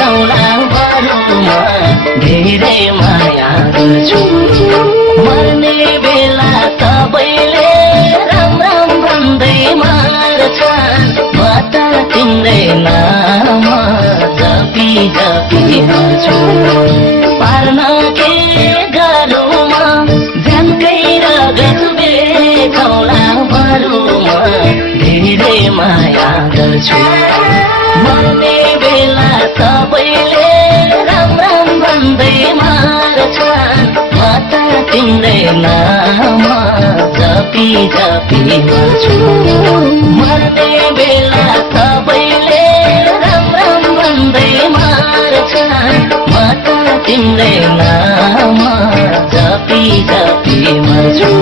कौला बरुमा धेरै माया गर्छु मर्ने बेला सबैले राम राम भन्दै मार्छ म त तिम्रै नाम जपी जपी मर्छु पार्न के गरौँमा झन्कै रगत बेकौला बरुमा धेरै माया गर्छु मर्ने बेला सबैले राम राम भन्दै मार्छ म त तिम्रै नाम जपी जपी मर्छु मर्ने बेला सबैले राम राम भन्दै मार्छ म त तिम्रै नाम जपी जपी मर्छु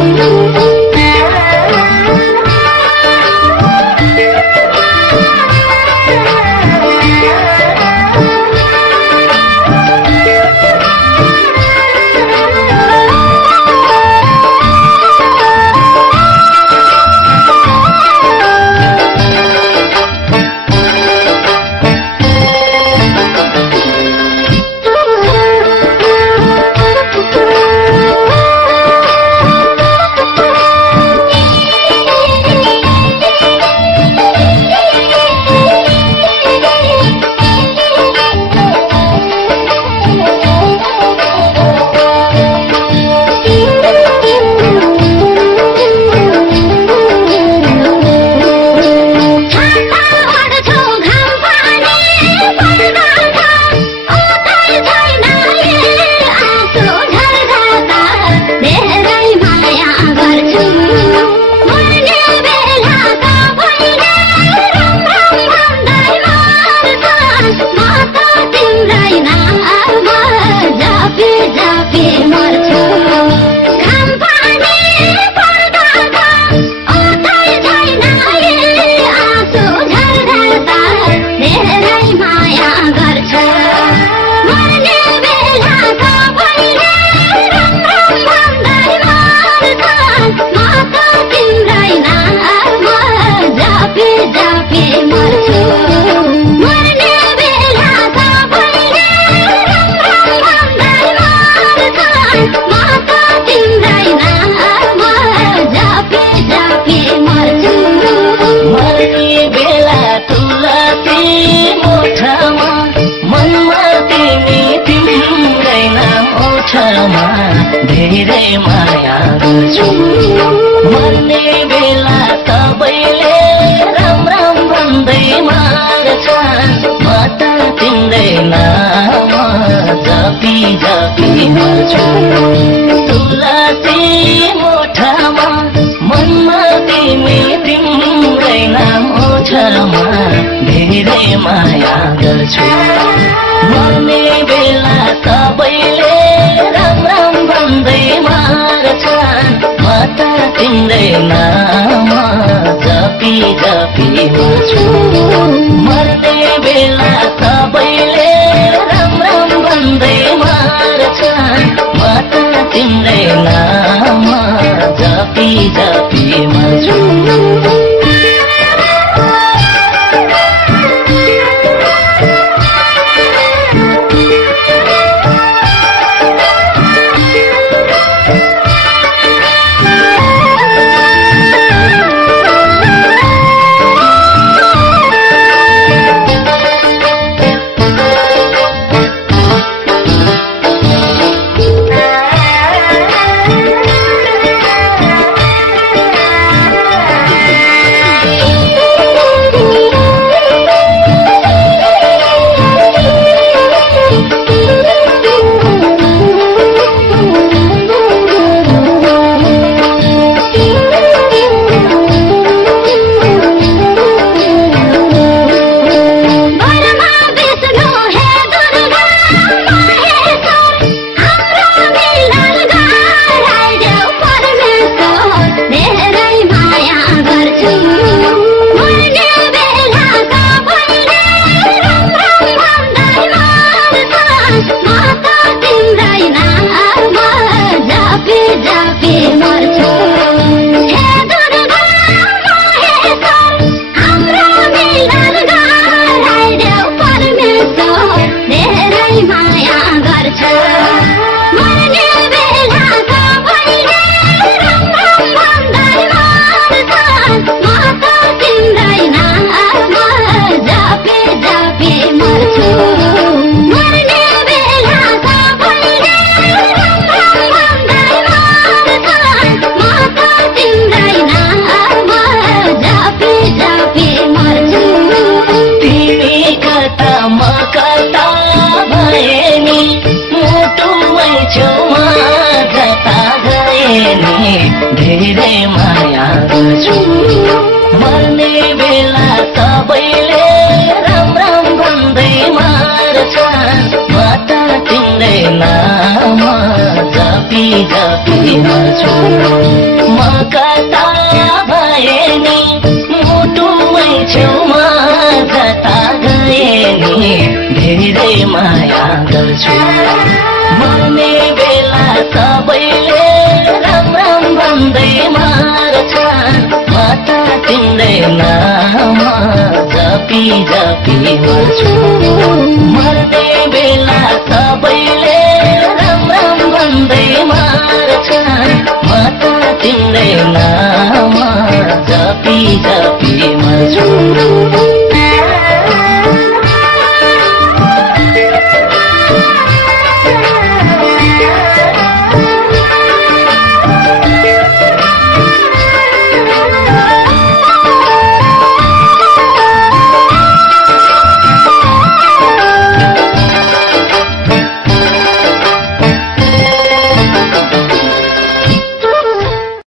धेरै माया गर्छु मर्ने बेला सबैले राम राम भन्दै मार्छ म त तिम्रै नाम जपी जपी मर्छु तुलसी मोठामा मनमा तिमी तिम्रै नाम ओठमा धेरै माया गर्छु मर्ने बेला सबैले राम राम भन्दै मार्छ म त तिम्रै नाम जपी जपी मर्छु मर्ने बेला सबैले राम राम भन्दै मार्छ म त तिम्रै नाम जपी जपी मर्छु कता भए नि मुटुमै छेउमा जता गए नि धेरै माया गर्छु मर्ने बेला सबैले राम राम भन्दै मार्छन् म त तिम्रै नाम जपी जपी मर्छु म कता भए नि मुटुमै छेउमा जता गए नि धेरै माया गर्छु मर्ने बेला सबैले राम राम भन्दै मार्छन् म त तिम्रै नाम जपी जपी मर्छु मर्ने बेला सबैले राम राम भन्दै मार्छन् म त तिम्रै नाम जपी जपी